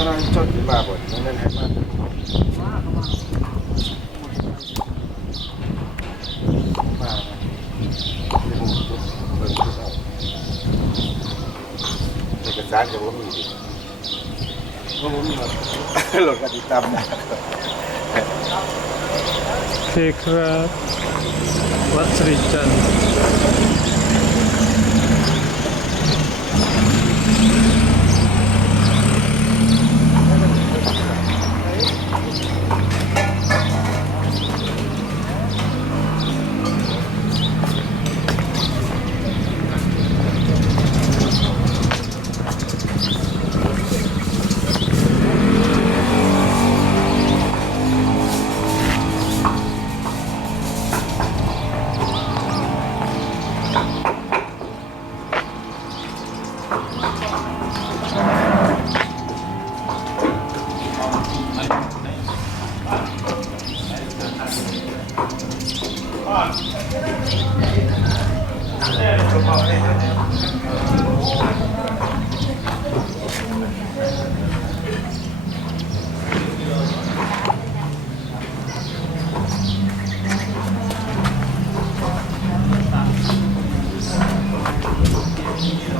พัฒนาชนที่มาบ่อยนั่นแหละมามาเอกสารกับผมมีดิผมมีหลดกันติตามนะโอเคครับวัดสริจันทร์ need you.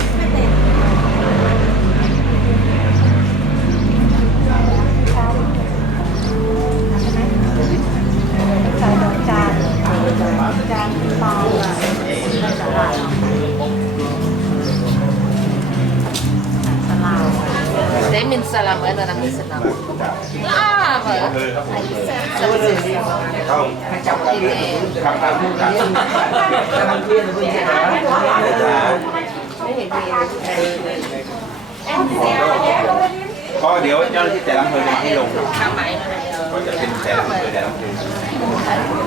ใส่ดอกจานจานเปล่าสลายสลาย Saya min salam ada nama senam. Ah, apa? เข้า Ini. ทำตามผู้จัดไม่เห็นมีอะไรก็เดี๋ยวเจ้าหน้าที่แต่ละอำเภอจะให้ลงครับทำไหมนะ ก็จะเป็นแต่ละอำเภอแต่ละอำเภอ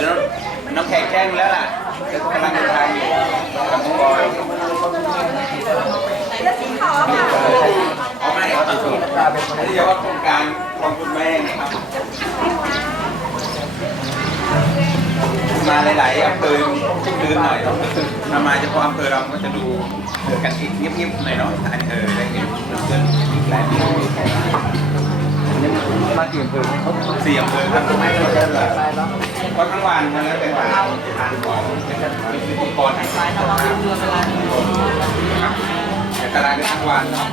แล้วน้องแขกแจ้งแล้วล่ะกำลังเดินทางอยู่กับน้องบอยแล้วสีขาวค่ะเอาไม่เอาตัดสูตรอันนี้จะว่าโครงการของคุณแม่นะครับ มาหลายๆอำเภอต้องเดินหน่อยเนาะถ้ามาเฉพาะอำเภอเราก็จะดูกันอีกเงียบๆหน่อยเนาะอันเออได้เห็นเพื่อนอีกหลายอำเภอมากี่อำเภอสี่อำเภอครับไม่ก็ได้ละก็ทั้งวันนะแล้วแต่ทาทางของอุปกรณ์ทางสายครับแต่ตารางก็ทั้งวันเนาะ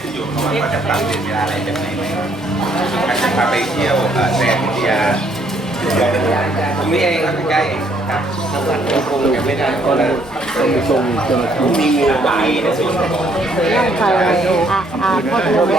ขึ้นอยู่กับว่าจะปรับเปลี่ยนเวลาอะไรแบบไหนไหมอาจจะพาไปเที่ยวแสงวิทยา ตรงนี้เองครับใกล้ๆเองครับจังหวัดคงยังไม่ได้ก็เลยต้องไปส่งเจ้าหน้าที่มีงูบายในส่วนของใครอะอ่าพ่อตัวเล็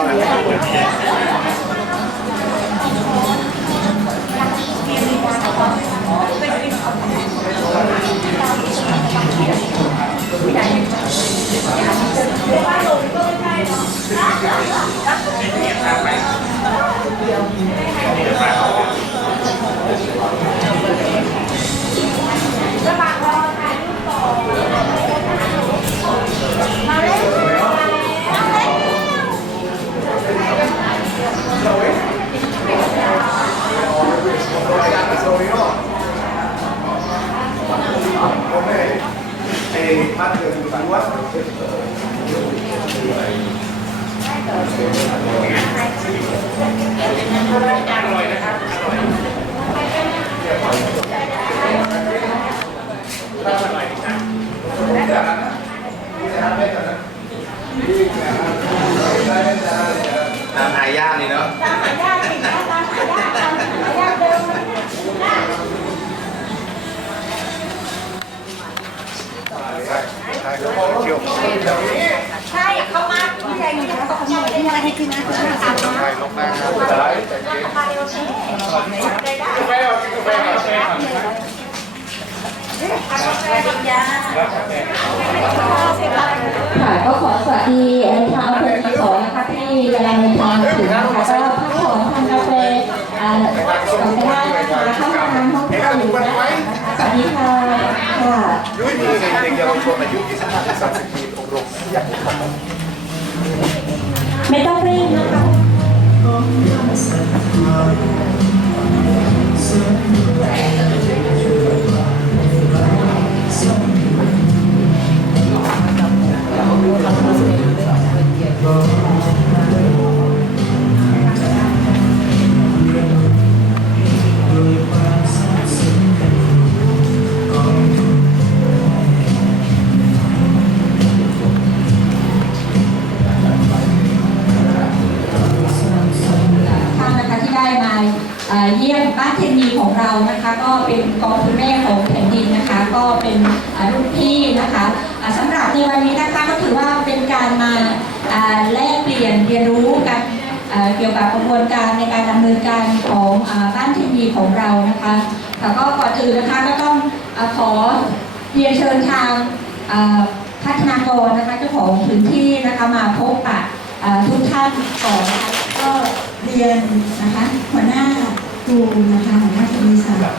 กเไเยี่ยมบ้านเทนนีของเรานะคะก็เป็นกองทุนแม่ของแผ่นดินนะคะ ก็เป็นรุ่นพี่นะคะอ่าสำหรับในวันนี้นะคะก็ถือว่าเป็นการมาแลกเปลี่ยนเรียนรู้กันเกี่ยวกับกระบวนการในการดำเนินการของอบ้านเทนนีของเรานะคะแล้วก็ก่อนอื่นนะคะก็ต้องอขอเรียนเชิญทางพัฒนากรนะคะเจ้าของพื้นที่นะคะมาพบปะทุกท่านก่อนก็เรียนนะคะหัวหน้า ครูนะคะหัวหน้าคณิศาสตร์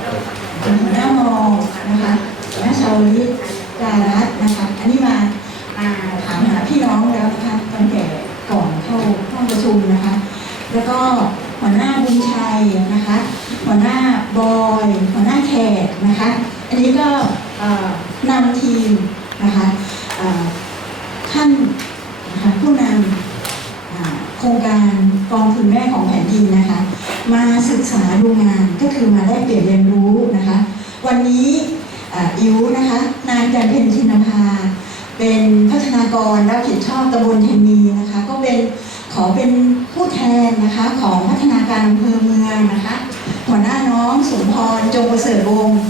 หัวหน้ามองนะคะหัวหน้าชาวลิตดารัตนะคะ อันนี้มาอ่าถามหาพี่น้องแล้วนะคะตั้งแต่ก่อนเข้าห้องประชุมนะคะ แล้วก็หัวหน้าบุญชัยนะคะ หัวหน้าบอยหัวหน้าแขกนะคะ อันนี้ก็นำทีมนะคะท่านนะคะผู้นำโครงการกองทุนแม่ของแผ่นดินนะคะ มาศึกษาดูงานก็คือมาได้เปลี่ยนเรียนรู้นะคะ วันนี้อิ๋วนะคะ นางจันเพ็ญชินภา เป็นพัฒนากรรับผิดชอบตำบลเทนนีนะคะ ก็เป็นขอเป็นผู้แทนนะคะของพัฒนาการอำเภอเมืองนะคะหัวหน้าน้องสมพรจงประเสริฐวงศ์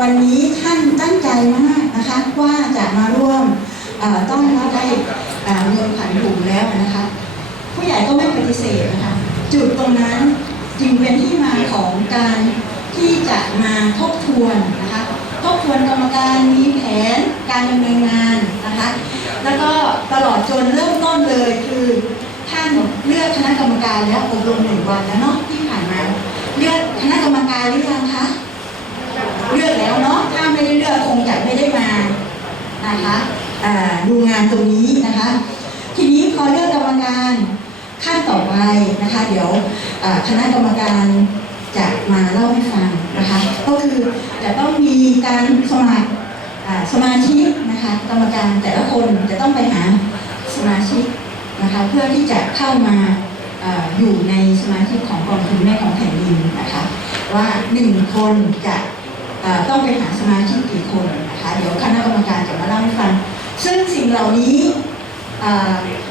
วันนี้ท่านตั้งใจมากนะคะว่าจะมาร่วมต้อนรับได้เงินผันถุงแล้วนะคะ ผู้ใหญ่ก็ไม่ปฏิเสธนะคะ จุดตรงนั้น จึงเป็นที่มาของการที่จะมาทบทวนนะคะทบทวนกรรมการมีแผนการดำเนินงานนะคะแล้วก็ตลอดจนเริ่มต้นเลยคือท่านเลือกคณะกรรมการแล้วอบรมหนึ่งวันแล้วเนาะที่ผ่านมาเลือกคณะกรรมการหรือยังคะเลือกแล้วเนาะถ้าไม่ได้เลือกคงจะไม่ได้มานะคะดูงานตรงนี้นะคะ ทีนี้พอเลือกกรรมการ ขั้นต่อไปนะคะ เดี๋ยวคณะกรรมการจะมาเล่าให้ฟังนะคะ ก็คือจะต้องมีการสมัครสมาชิกนะคะ กรรมการแต่ละคนจะต้องไปหาสมาชิกนะคะเพื่อที่จะเข้ามาออยู่ในสมาชิกของกองทุนแม่ของแผ่นดินนะคะว่าหนึ่งคนจะต้องไปหาสมาชิกกี่คนนะคะเดี๋ยวคณะกรรมการจะมาเล่าให้ฟัง ซึ่งสิ่งเหล่านี้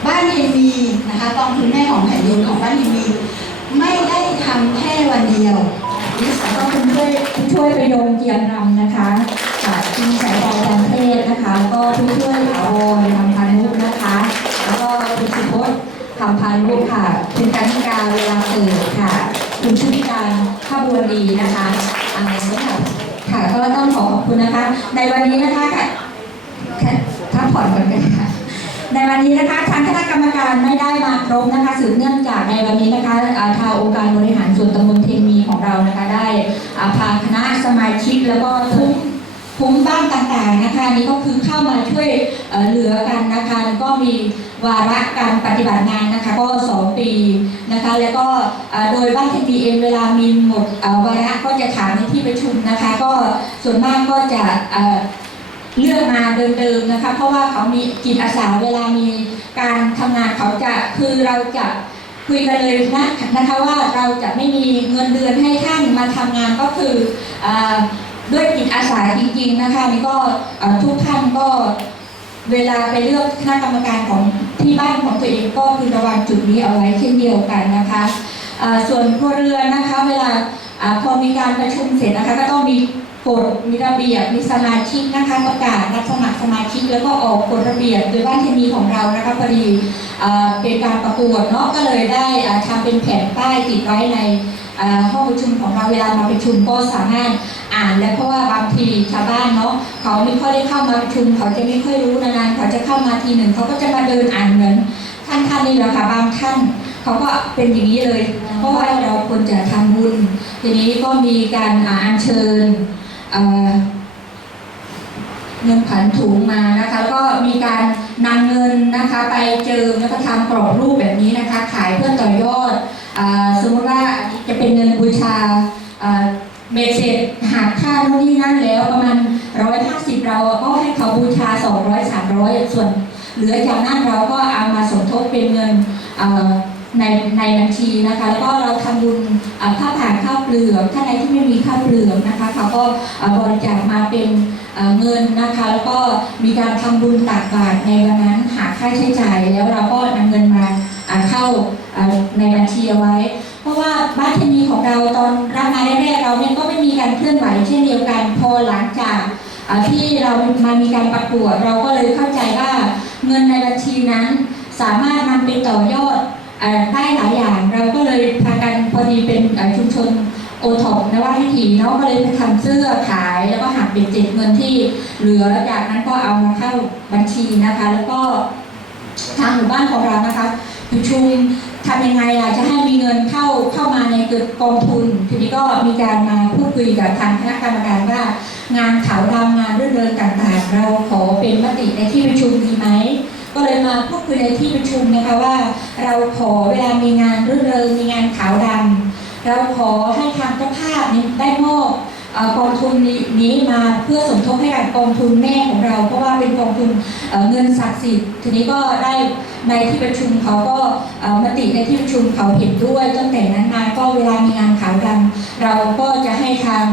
บ้านเฮมีนะคะกองทุนแม่ของแผ่นดินของบ้านเฮมี ไม่ได้ทำแค่วันเดียวนี่สำหรับคุณช่วยช่วยประโยงเจียมรำนะคะจากทีมสายดาวต่างประเทศนะคะแล้วก็ผู้ช่วยอาวรนำพานุนะคะ แล้วก็คุณสุพจน์คำพานุค่ะคุณกันธิกาเวลาเกิดค่ะ คุณชุติการข้าบัวดีนะคะอ่าสำหรับค่ะก็ต้องขอขอบคุณนะคะ ในวันนี้นะคะค่ะค่ะพักผ่อนก่อนกันค่ะ ในวันนี้นะคะทางคณะกรรมการไม่ได้มาครบนะคะสืบเนื่องจากในวันนี้นะคะทางองค์การบริหารส่วนตำบลเทมีของเรานะคะได้พาคณะสมาชิกแล้วก็ทุกภูมิบ้านต่างๆนะคะนี่ก็คือเข้ามาช่วยเหลือกันนะคะแล้วก็มีวาระการปฏิบัติงานนะคะก็ 2 ปีนะคะแล้วก็โดยบ้านเทีเองเวลามีหมดวาระก็จะถามในที่ประชุมนะคะ ก็ส่วนมากก็จะ เอ่อเลือกมาเดิมๆนะคะ เพราะว่าเขามีจิตอาสาเวลามีการทำงานเขาจะคือเราจะคุยกันเลยนะนะคะว่าเราจะไม่มีเงินเดือนให้ท่านมาทำงานก็คืออด้วยจิตอาสาจริง ๆนะคะนี่ก็ทุกท่านก็เวลาไปเลือกคณะกรรมการของที่บ้านของตัวเองก็คือระวังจุดนี้เอาไว้เช่นเดียวกันนะคะส่วนครัวเรือนนะคะ เวลาอาพอมีการประชุมเสร็จนะคะก็ต้องมี กฎมีระเบียบมีสมาชิกนะคะประกาศรับสมัครสมาชิก แล้วก็ออกกฎระเบียบโดยบ้านเทนีของเรานะคะพอดีอ่าเป็นการประกวดเนาะก็เลยได้อ่าทำเป็นแผ่นป้ายติดไว้ในห้องประชุมของเราเวลามาประชุมก็สามารถอ่านและเพราะว่าบางทีชาวบ้านเนาะเขาไม่ค่อยได้เข้ามาประชุม เขาจะไม่ค่อยรู้นานๆเขาจะเข้ามาทีหนึ่งเขาก็จะมาเดินอ่านเหมือนท่านท่านนี่แหละค่ะบางท่านเขาก็เป็นอย่างนี้เลย เพราะว่าเราควรจะทำบุญทีนี้ก็มีการอ่าอัญเชิญ เงินผันถุงมานะคะแล้วก็มีการนำเงินนะคะไปเจิมแล้วก็ทำกรอบรูปแบบนี้นะคะ ขายเพื่อต่อยอดอสมมติว่าจะเป็นเงินบูชาเบ็ดเสร็จหากค่าโน่นนี่นั่นแล้วประมาณร้อยห้าสิบเราก็ให้เขาบูชาสองร้อยสามร้อยส่วน เหลือจากนั้นเราก็เอามาสมทบเป็นเงินอ ในในบัญชีนะคะ แล้วก็เราทำบุญข้าวผ่านข้าวเปลือกถ้าใดที่ไม่มีข้าวเปลือกนะคะเขาก็บริจาคมาเป็นเงินนะคะ แล้วก็มีการทำบุญตักบาตรในวันนั้นหาค่าใช้จ่าย แล้วเราก็นำเงินมาเข้าในบัญชีเอาไว้ เพราะว่าบ้านเทนีของเราตอนรับมาแรกๆเราเนี่ยก็ไม่มีการเคลื่อนไหวเช่นเดียวกันพอหลังจากที่เรามามีการประกวดเราก็เลยเข้าใจว่าเงินในบัญชีนั้นสามารถนำไปต่อยอด ได้หลายอย่างเราก็เลยพากันพอดีเป็นชุมชนโอท็อปนว่าวิถีเนาก็เลยไปทำเสื้อขายแล้วก็หักเป็นเจ็ดเงินที่เหลือแล้วจากนั้นก็เอามาเข้าบัญชีนะคะ แล้วก็ทางหมู่บ้านของเรานะคะประชุมทำยังไงล่ะจะให้มีเงินเข้าเข้ามาในเกิดกองทุน ทีนี้ก็มีการมาพูดคุยกับทางคณะกรรมการว่า งานขาวดำงานเรื่องเริงต่างๆ เราขอเป็นมติในที่ประชุมดีไหม ก็เลยมาพูดคุยในที่ประชุมนะคะว่า เราขอเวลามีงานรื่องเริงมีงานขาวดำเราขอให้ทางเจ้าภาพนี้ได้มอบกองทุนนี้มาเพื่อสมทบให้กับกองทุนแม่ของเรา เพราะว่าเป็นกองทุนเงินศักดิ์สิทธิ์ทีนี้ก็ได้ในที่ประชุมเขาก็มติในที่ประชุมเขาเห็นด้วยตั้งแต่นั้นมาก็เวลามีงานขาวดำเราก็จะให้ทาง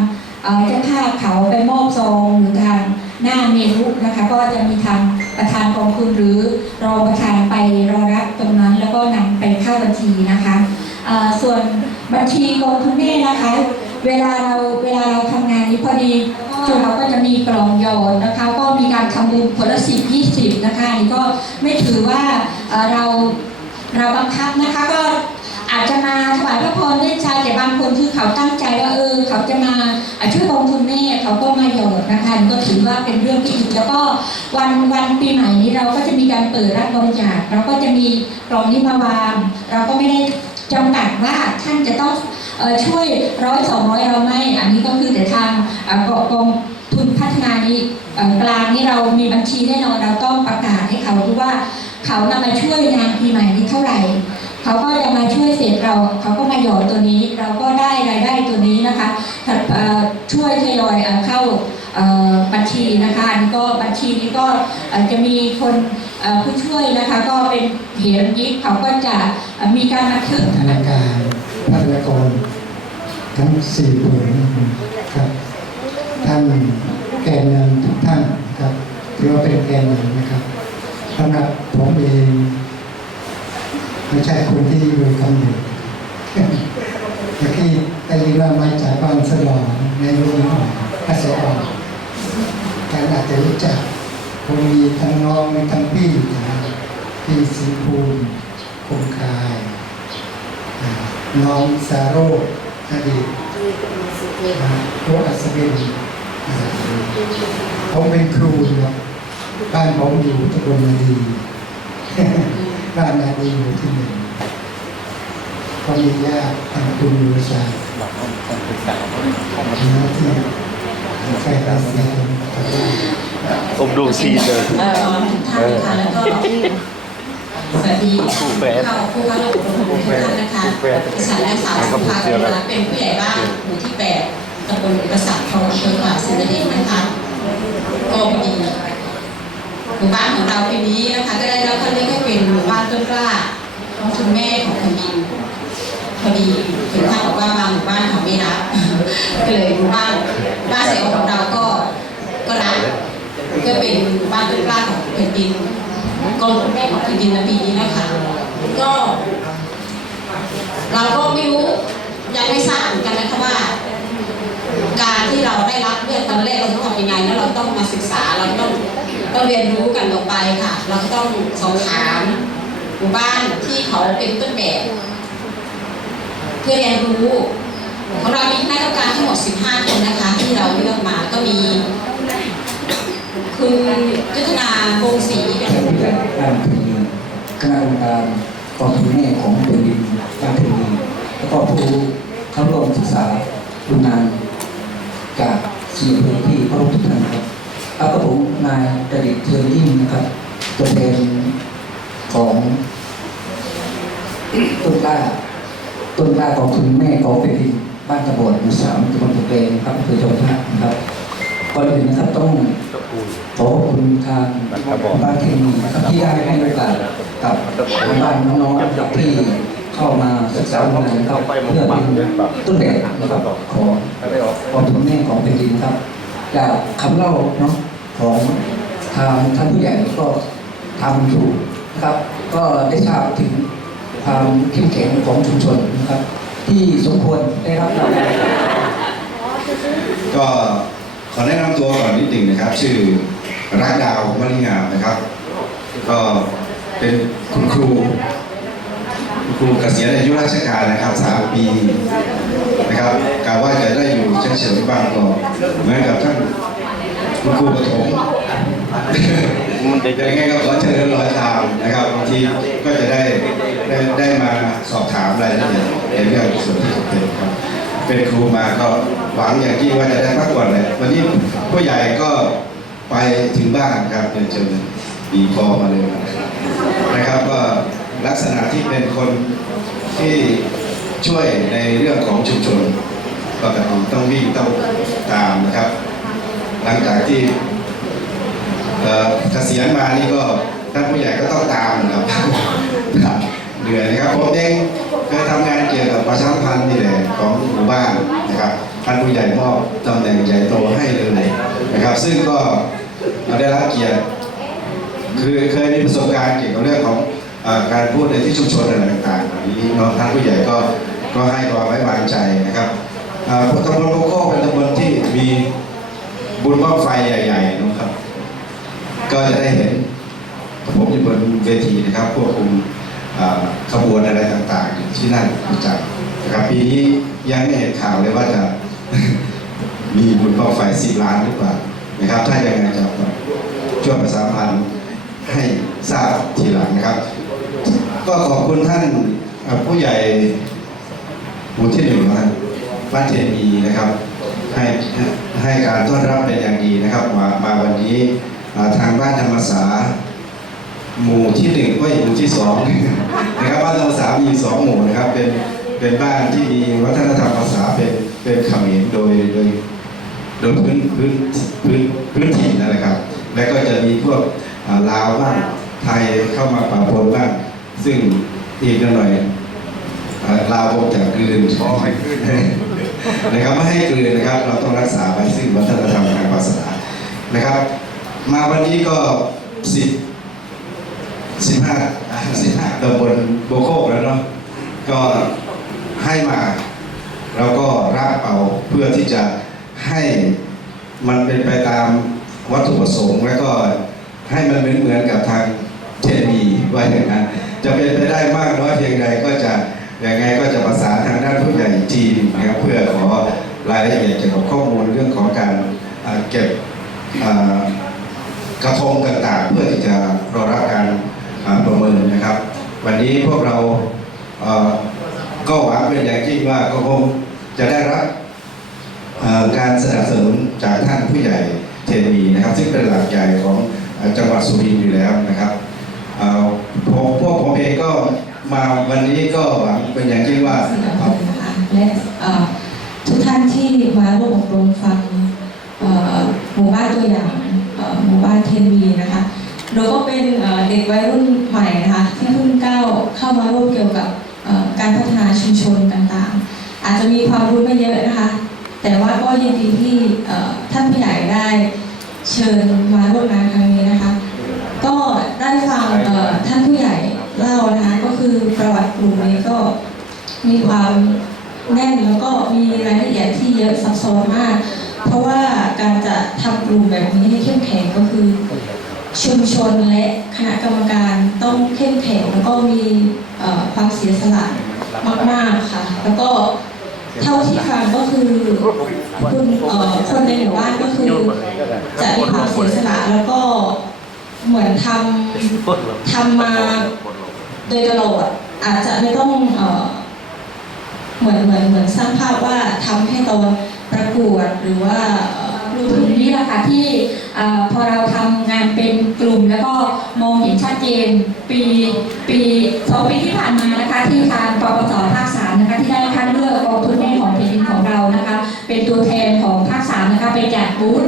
เอ่อเจ้าภาพเขาไปมอบซองหรือทางหน้าเมรุนะคะ ก็จะมีทาง ประธานกองทุนหรือรองประธานไปรอรับตรงนั้นแล้วก็นำไปเข้าบัญชีนะคะส่วนบัญชีกองทุนแม่นะคะ เวลาเราเวลาเราทำงานนี้พอดีจนเราก็จะมีกล่องหยอดนะคะ ก็มีการทำบุญคนละสิบยี่สิบนะคะนี่ก็ไม่ถือว่าเราเราบังคับนะคะก็ อาจจะมาถวายพระพรด้วยใจแต่บางคนคือเขาตั้งใจว่าเออ เขาจะมาอะช่วยกองทุนแม่เขาก็มาหยอดนะคะอันนี้ก็ถือว่าเป็นเรื่องที่ดีแล้วก็วันวันปีใหม่นี้เราก็จะมีการเปิดรับบริจาคเราก็จะมีกล่องนี้มาวาง เราก็ไม่ได้จำกัดว่าท่านจะต้องออช่วยร้อยสองร้อยเราไม่อันนี้ก็คือแต่ทางกองกองทุนพัฒนานี้กลางนี้เรามีบัญชีแน่นอนเราต้องประกาศให้เขารู้ว่าเขานำมาช่วยงานปีใหม่นี้เท่าไหร่ เขาก็จะมาช่วยเสร็จเรา เขาก็มาหยอดตัวนี้ เราก็ได้รายได้ตัวนี้นะคะถัดช่วยทยอยเข้าบัญชีนะคะอันนี้ก็บัญชีนี้ก็จะมีคนผู้ช่วยนะคะ ก็เป็นเหรัญยิกเขาก็จะมีการบันทึกธนาการพัฒนากรทั้งสี่หน่วยครับท่านแกนนำทุกท่านครับถือว่าเป็นแกนนำนะครับสำหรับผมเอง ไม่ใช่คนที่อยู่คำหนึ่งเมื่อกี้ได้ยินว่ามาจากบ้านสลองในรุ่นพระสวรรค์การอาจจะรู้จักคงมีทั้งน้องมีทั้งพี่นะพี่สีภูมิคงคาย น้องสาโรอดีตโคอัศวินผมเป็นครูครับบ้านผมอยู่ตำบลนาดี บ้านนาดีอยู่ที่หนึ่งก็มีญาติทางคุณยูชาที่ใกล้รัสเซียผมดูซีเลยทุกท่านค่ะแล้วก็สวัสดีเข้าผู้เข้าร่วมอบรมทุกท่านนะคะดิฉันนางสาวสุภาพรเป็นผู้ใหญ่บ้านหมู่ที่แปดตำบลอุปสรรคทองอำเภอกาฬสินธุ์เดชนะคะก็พอดีห มู่บ้านของเราปีนี้นะคะก็ได้รับเขาเรียกให้เป็นหมู่บ้านต้นกล้าของคุณแม่ของคุณดินพอดีถึงท่านบอกว่าบางหมู่บ้านเขาไม่รับก็เลยหมู่บ้านบ้านเสียของเราก็ก็รับก็เป็นหมู่บ้านต้นกล้าของแผ่นดินกองทุนแม่ของแผ่นดินในปีนี้นะคะก็เราก็ไม่รู้ยังไม่ทราบเหมือนกันนะคะว่า การที่เราได้รับเลือกตอนแรกเราต้องทำยังไงแล้วเราต้องมาศึกษาเราต้อง ต้องเรียนรู้กันต่อไปค่ะ เราต้องสอบถามหมู่บ้านที่เขาเป็นต้นแบบเพื่อเรียนรู้ของเรามีคณะกรรมการทั้งหมด 15 คนนะคะ ที่เราเลือกมาก็มี คุณยุทธนาวงศรีเป็นท่านผู้ใหญ่ด้านพื้นดินคณะกรรมการกองทุนแม่ของแผ่นดินด้านพื้นดินแล้วก็ผู้เข้าร่วมศึกษาดูงานจากสี่อำเภอที่เข้าร่วมทุกท่านครับ แล้วก็ผมนายประดิษฐ์เทืองยิ่งนะครับตัวแทนของต้นกล้าต้นกล้ากองทุนแม่ของแผ่นดินบ้านตะบนหมู่สามตำบลตะเกรงครับอำเภอจอมพระนะครับก่อนอื่นนะครับต้องขอขอบคุณทางบ้านเทคนิคนะครับที่ได้ให้โอกาสกับบ้านน้องๆที่เข้ามาศึกษาดูงานครับเพื่อเป็นต้นแบบนะครับของกองทุนแม่ของแผ่นดินครับ จากคำเล่าเนาะของทางท่านผู้ใหญ่ก็ทำถูกนะครับ ก็ได้ทราบถึงความเข้มแข็งของชุมชนนะครับ ที่สมควรได้รับการก็ขอแนะนำตัวก่อนนิดหนึ่งนะครับ ชื่อรักดาวมณีงามนะครับ ก็เป็นคุณครู คุณครูเกษียณอายุราชการนะครับสามปี นะครับกะว่าจะได้อยู่เฉยๆบ้างก็เหมือนกับท่านคุณครูปฐมยังไงก็ขอเชิญรอยตามนะครับบางทีก็จะได้ได้ได้มาสอบถามรายละเอียดในเรื่องส่วนที่จำเป็นครับเป็นครูมาก็หวังอย่างที่ว่าจะได้พักผ่อนเลยวันนี้ผู้ใหญ่ก็ไปถึงบ้านครับเดินเจอบีคอมาเลยนะครับก็ลักษณะที่เป็นคนที่ ช่วยในเรื่องของชุมชนปกติต้องวิ่งต้องตามนะครับ หลังจากที่เกษียณมานี่ก็ท่านผู้ใหญ่ก็ต้องตามนะครับเหนื่อยนะครับผมเองเคยทำงานเกี่ยวกับประชาพันธ์นี่แหละของหมู่บ้านนะครับท่านผู้ใหญ่มอบตำแหน่งใหญ่โตให้เลยนะครับ ซึ่งก็ได้รับเกียรติคือเคยมีประสบการณ์เกี่ยวกับเรื่องของการพูดในที่ชุมชนอะไรต่างๆอันนี้น้องท่านผู้ใหญ่ก็ ก็ให้ความไว้วางใจนะครับเอ่อตำบลโลโก้เป็นตำบลที่มีบุญบ้างไฟใหญ่ๆนะครับ ก็จะได้เห็นผมอยู่บนเวทีนะครับควบคุมขบวนอะไรต่างๆ ที่นั่นประจำนะครับปีนี้ยังไม่เห็นข่าวเลยว่าจะมีบุญบ้างไฟสิบล้านหรือเปล่านะครับ ถ้ายังไงจะช่วยประชาสัมพันธ์ให้ทราบทีหลังนะครับ ก็ขอบคุณท่านผู้ใหญ่ หมู่ที่หนึ่งนะครับบ้านเทนีนะครับ ให้ให้การต้อนรับเป็นอย่างดีนะครับมามาวันนี้ทางบ้านธรรมศาหมู่ที่หนึ่งก็หมู่ที่สองนะครับบ้านธรรมศามีสองหมู่นะครับ เป็นเป็นบ้านที่มีวัฒนธรรมภาษาเป็นเป็นเขมรโดยโดยโดยพื้นพื้นพื้นพื้นถิ่นนะครับ แล้วก็จะมีพวกลาวบ้างไทยเข้ามาปะปนบ้างซึ่งอีกหน่อย ลาวคงจะกลืนขอให้ขึ้นนะครับไม่ให้กลืนนะครับ เราต้องรักษาไว้ซึ่งวัฒนธรรมทางภาษานะครับ มาวันนี้ก็สิบสิบห้าสิบห้าตำบลโบโคกแล้วเนาะก็ให้มาเราก็รับเอาเพื่อที่จะให้มันเป็นไปตามวัตถุประสงค์ แล้วก็ให้มันเหมือนเหมือนกับทางเทมีว่าอย่างนั้นจะเป็นไปได้มากน้อยเพียงใดก็จะ ยังไงก็จะประสานทางด้านผู้ใหญ่จีนนะครับเพื่อขอรายละเอียดเกี่ยวกับข้อมูลเรื่องของการเก็บกระทงต่างๆ เพื่อที่จะรอรับการประเมินนะครับ วันนี้พวกเราก็หวังเป็นอย่างยิ่งว่าก็คงจะได้รับการสนับสนุนจากท่านผู้ใหญ่เทนีนะครับ ซึ่งเป็นหลักใหญ่ของจังหวัดสุรินทร์อยู่แล้วนะครับเอ่อผมพวกผมเคก็ มาวันนี้ก็หวังเป็นอย่างยิ่งว่าและทุกท่านที่มาร่วมอบรมฟังหมู่บ้านตัวอย่างหมู่บ้านเทนวีนะคะเราก็เป็นเด็กวัยรุ่นใหม่นะคะที่เพิ่งก้าวเข้ามาร่วมเกี่ยวกับการพัฒนาชุมชนต่างๆ อาจจะมีความรู้ไม่เยอะนะคะ แต่ว่าก็ยินดีที่ท่านผู้ใหญ่ได้เชิญมาร่วมงานครั้งนี้นะคะ ก็ได้ฟังเอ่อท่านผู้ใหญ่เล่านะ คือประวัติกลุ่มนี้ก็มีความแน่นแล้วก็มีรายละเอียดที่เยอะซับซ้อนมาก เพราะว่าการจะทำกลุ่มแบบนี้ให้เข้มแข็งก็คือ ชุมชนและคณะกรรมการต้องเข้มแข็งแล้วก็มีความเสียสละมากๆค่ะ แล้วก็เท่าที่ฟังก็คือคุณคนในหมู่บ้านก็คือจะมีความเสียสละแล้วก็เหมือนทำทำมา โดยตลอดอาจจะไม่ต้องเหมือนเหมือนเหมือนสร้างภาพว่าทำให้ตอนประกวดหรือว่าเอ่อกลุ่มนี้แหละค่ะที่พอเราทำงานเป็นกลุ่มแล้วก็มองเห็นชัดเจนปีปีสองปีที่ผ่านมานะคะที่ทางปปสภาคสามนะคะที่ได้คัดเลือกกองทุนแม่ของแผ่นดินของเรานะคะเป็นตัวแทนของภาคสามนะคะไปจัดบูธ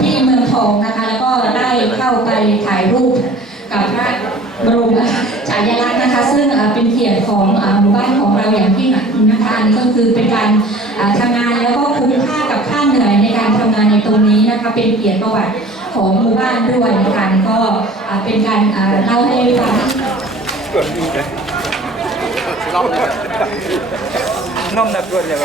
ที่เมืองทองนะคะแล้วก็ได้เข้าไปถ่ายรูปกับพระบรม ฉายาลักษณ์นะคะ ซึ่งเป็นเกียรติของหมู่บ้านของเราอย่างยิ่งนะคะอันนี้ก็คือเป็นการอ่าทำงานแล้วก็คุ้มค่ากับค่าเหนื่อยในการทำงานในตรงนี้นะคะเป็นเกียรติประวัติของหมู่บ้านด้วยนะคะก็เป็นการเล่าให้ฟังน้อมนับด้วยใช่ไหม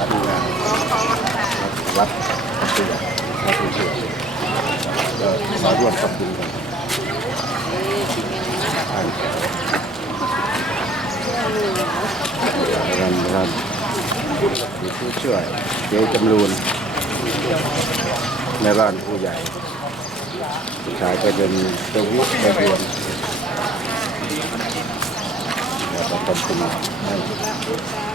าดูงานวัดเสือวัดเสือก็มาร่วมกับบุญกันรันรันมีผู้ช่วยเจ๊จำรูนในบ้านผู้ใหญ่ผู้ชายก็จะมีเจ้าวุฒิประดวน แล้วก็ทำคุณให้จิ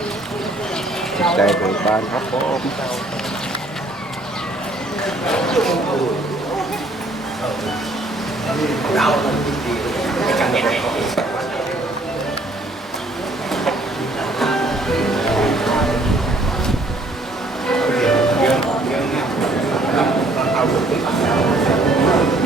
ต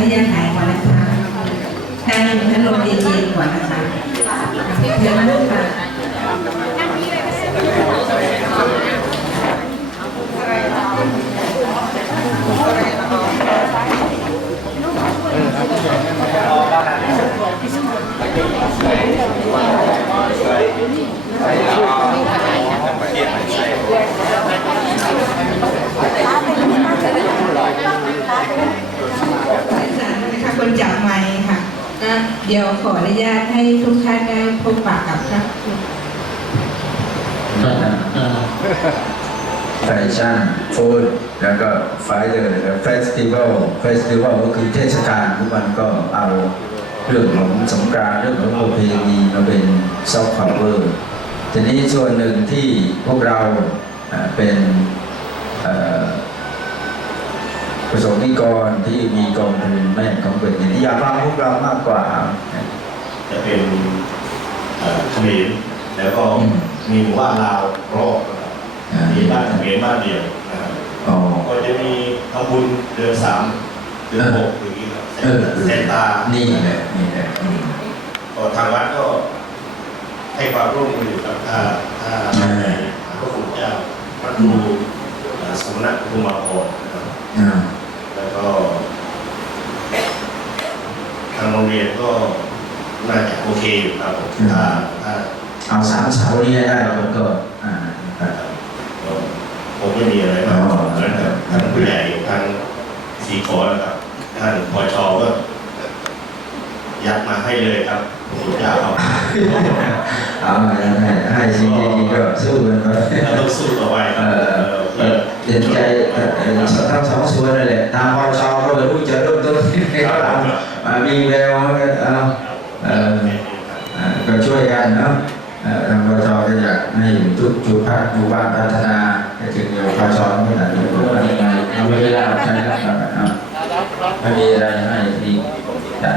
การพยายถ่ายก่อนนะคะทางพัดลมเย็นๆก่อนนะคะเชิญลูกค่ะ นะคะคนจับไมค์ค่ะก็เดี๋ยว ขออนุญาตให้ทุกท่านได้พบปะกับพระแฟชั่นฟู้ดแล้วก็ไฟเดอร์เฟสติวัลเฟสติวัลก็คือเทศกาลทุกวันก็เอาเรื่องของสงกานต์เรื่องของประเพณีมาเป็นซอฟต์พาวเวอร์ทีนี้ส่วนหนึ่งที่พวกเราเป็น ประสงค์นิกรที่มีกองทุนแม่ของเป็นอย่างที่อยากฟังพวกเรามากกว่า จะเป็นเอ่อเขมรแล้วก็มีหมู่บ้านลาวรอบนะครับมีบ้านเขมรบ้านเดียวนะครับอ๋อก็จะมีทำบุญเดือนสามเดือนหกอย่างนี้ครับเออเซนตานี่แหละนี่แหละอืมก็ก็ทางวัดก็ให้ความร่วมมือกับถ้าถ้าพระคุณเจ้าพระครูเอ่อสมณะครูมาพรนะครับอ่า แล้วก็ ทางโรงเรียนก็น่าจะโอเคอยู่ครับผมถ้าถ้าเอาสามเสานี้ให้ได้ผมก็อ่าครับ ก็ผมไม่มีอะไรมากอ๋อ แล้วแต่ท่านผู้ใหญ่ทางสีขอนะครับท่านพอชอก็ยัดมาให้เลยครับผมจะเอาเอาให้ให้สิ่งดีๆก็สู้กันไป เราต้องสู้ต่อไปคเอรับอเออ เห็นใจเอ่อเอ่อทั้งสองส่วนนั่นแหละทางพอชก็ไม่รู้จะเริ่มต้นที่เอามามีแววก็เอาก็ช่วยกันเนาะทางพอชก็อยากให้ทุกจุดพักหมู่บ้านพัฒนาให้ถึงเดียวพอชไม่ได้อยู่ตรงไหนเอาเวลาใช้แล้วครับไม่มีอะไรให้ที่ได้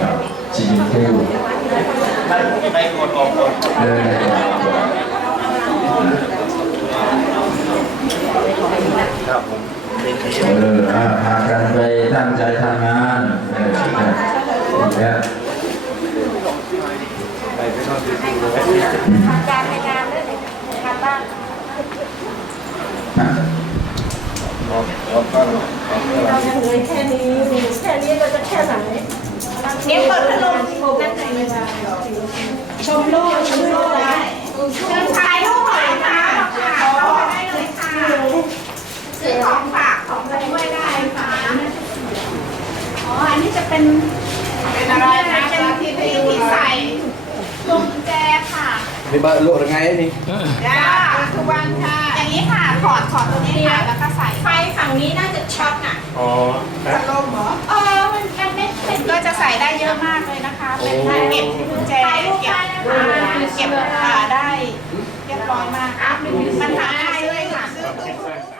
ครับสิ่งที่พูดไปกดออกกด ครับผมเอออะพากันไปตั้งใจทำงานเออแล้วไปไปนอนที่ที่เลยการในงานด้วยการบ้านอะพร้อมพร้อมกันพร้อมกันเราจะเหลือแค่นี้แค่นี้เราจะแค่ไหนเนี้ยเปิดพัดลมนั่นไหนชมโลกชมโลกได้เชิญถ่ายรูปหน่อยค่ะค่ะได้ เลยค่ะซื้อของฝากของอะไรด้วยได้ค่ะอ๋ออันนี้จะเป็นเป็นอะไรนะเป็นที่ที่ใส่ลงกุญแจค่ะมีบ้านโลกยังไงนี่จ้าทุกวันค่ะ อย่างนี้ค่ะถอดถอดตัวนี้ค่ะแล้วก็ใส่ไฟฝั่งนี้น่าจะช็อตน่ะอ๋อพัดลมเหรอเออมันมันไม่เป็นก็จะใส่ได้เยอะมากเลยนะคะ เป็นเก็บกุญแจเก็บเก็บอ่าได้ ความคิดสร้างสรรค์